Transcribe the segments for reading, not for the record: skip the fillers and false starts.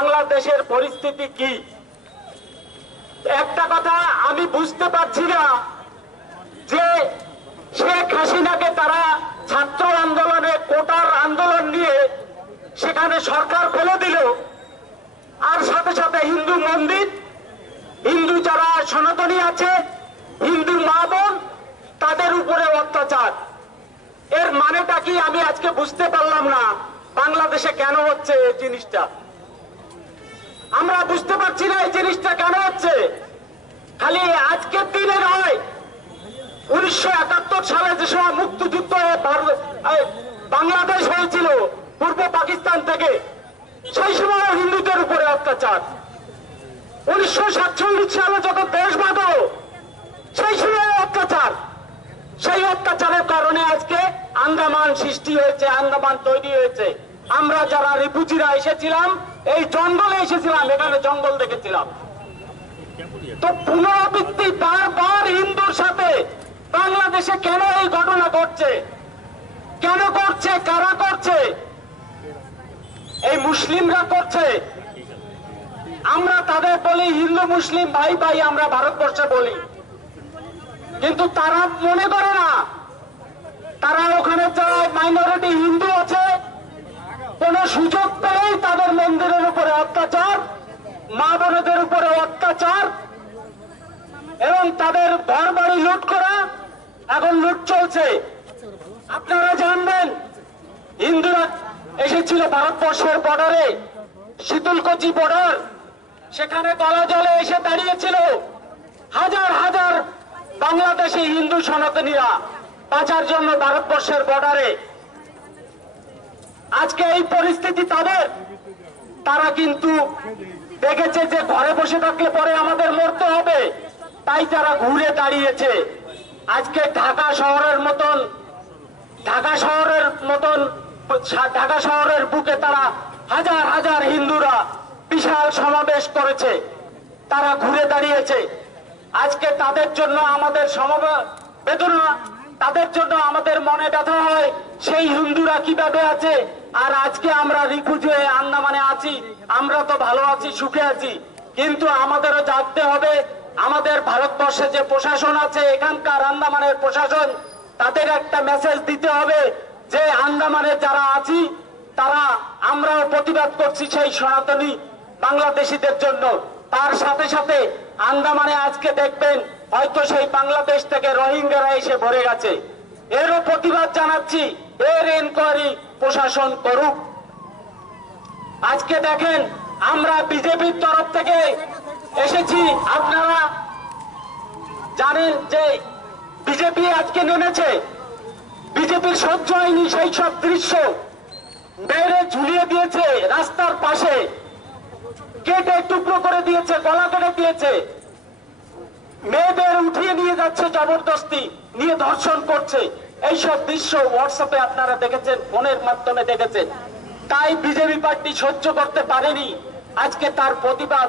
বাংলাদেশের পরিস্থিতি কি। একটা কথা আমি বুঝতে পারছি না যে শেখ হাসিনাকে তারা ছাত্র আন্দোলনে কোটার আন্দোলন নিয়ে সেখানে সরকার ফেলে দিল, আর সাথে সাথে হিন্দু মন্দির, হিন্দু যারা সনাতনী আছে, হিন্দু মা বোন, তাদের উপরে অত্যাচার। এর মানেটা কি আমি আজকে বুঝতে পারলাম না। বাংলাদেশে কেন হচ্ছে এই জিনিসটা আমরা বুঝতে পারছি না। এই জিনিসটা কেন হচ্ছে খালি আজকের দিনে নয়, 1971 সালে যে সময় মুক্তিযুদ্ধ বাংলাদেশ হয়েছিল পূর্ব পাকিস্তান থেকে, সেই সময় হিন্দুদের উপরে অত্যাচার। 1947 সালে যখন দেশ বাঁধল সেই সময় অত্যাচার। সেই অত্যাচারের কারণে আজকে আন্দামান সৃষ্টি হয়েছে, আন্দামান তৈরি হয়েছে। আমরা যারা রিফিউজিরা এসেছিলাম এই জঙ্গলে এসেছিলাম, এখানে জঙ্গল দেখেছিলাম। তো পুনরাবৃত্তি বারবার হিন্দুর সাথে বাংলাদেশে কেন এই ঘটনা ঘটছে, কেন করছে, কারা করছে? এই মুসলিমরা করছে। আমরা তাদের বলি হিন্দু মুসলিম ভাই ভাই, আমরা ভারতবর্ষে বলি, কিন্তু তারা মনে করে না। তারা ওখানে যারা মাইনরিটি হিন্দু আছে, কোন সুযোগ পেলেই তাদের মন্দিরের উপরে অত্যাচার, মা বোনদের উপরে অত্যাচার এবং তাদের ঘর বাড়ি লুট করা। এখন লুট চলছে। আপনারা জানবেন হিন্দুরা এসেছিল ভারতবর্ষের বর্ডারে, শীতলকুচি বর্ডার, সেখানে গলা জলে এসে দাঁড়িয়েছিল হাজার হাজার বাংলাদেশি হিন্দু সনাতনীরা বাঁচার জন্য ভারতবর্ষের বর্ডারে। আজকে এই পরিস্থিতি তাদের, তারা কিন্তু দেখেছে যে ঘরে বসে থাকলে পরে আমাদের মরতে হবে, তাই তারা ঘুরে দাঁড়িয়েছে। আজকে ঢাকা শহরের বুকে তারা হাজার হাজার হিন্দুরা বিশাল সমাবেশ করেছে, তারা ঘুরে দাঁড়িয়েছে। আজকে তাদের জন্য আমাদের বেদনা, তাদের জন্য আমাদের মনে ব্যথা হয়। সেই হিন্দুরা কিভাবে আছে, আর আজকে আমরা রিফিউজি হয়ে আন্দামানে আছি। আমরা তো ভালো আছি, সুখে আছি, কিন্তু আমাদেরও জানতে হবে, আমাদের ভারতবর্ষে যে প্রশাসন আছে, এখানকার আন্দামানের প্রশাসন, তাদের একটা মেসেজ দিতে হবে যে আন্দামানে যারা আছি তারা, আমরাও প্রতিবাদ করছি সেই সনাতনী বাংলাদেশিদের জন্য। তার সাথে সাথে আন্দামানে আজকে দেখবেন হয়তো সেই বাংলাদেশ থেকে রোহিঙ্গারা এসে ভরে গেছে, এরও প্রতিবাদ জানাচ্ছি। এর এনকোয়ারি প্রশাসন করুক। আজকে দেখেন আমরা বিজেপির তরফ থেকে এসেছি, আপনারা জানেন যে বিজেপি আজকে নেমেছে। বিজেপির সহ্য হয়নি সেই সব দৃশ্য, মেরে ঝুলিয়ে দিয়েছে রাস্তার পাশে, কেটে টুকরো করে দিয়েছে, গলা কেটে দিয়েছে, মেয়েদের উঠিয়ে নিয়ে যাচ্ছে, জবরদস্তি নিয়ে ধর্ষণ করছে। এইসব দৃশ্য হোয়াটসঅ্যাপে আপনারা দেখেছেন, ফোনের মাধ্যমে দেখেছেন। তাই বিজেপি পার্টি সহ্য করতে পারেনি। আজকে তার প্রতিবাদ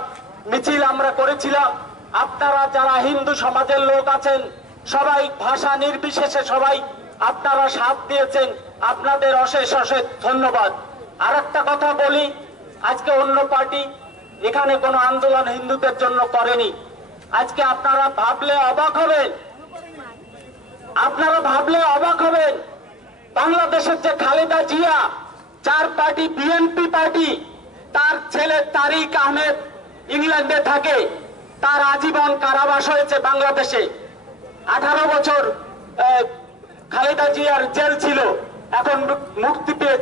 মিছিল আমরা করেছিলাম। আপনারা যারা হিন্দু সমাজের লোক আছেন সবাই, ভাষা নির্বিশেষে সবাই আপনারা সাথ দিয়েছেন, আপনাদের অশেষ অশেষ ধন্যবাদ। আর একটা কথা বলি, আজকে অন্য পার্টি এখানে কোনো আন্দোলন হিন্দুদের জন্য করেনি। আজকে আপনারা ভাবলে অবাক হবেন, বাংলাদেশের যে খালেদা জিয়া, যার পার্টি বিএনপি পার্টি, তার ছেলে তারিক আহমেদ ইংল্যান্ডে থাকে, তার আজীবন কারাবাস হয়েছে বাংলাদেশে। 18 বছর খালেদা জিয়ার জেল ছিল, এখন মুক্তি পেয়েছে।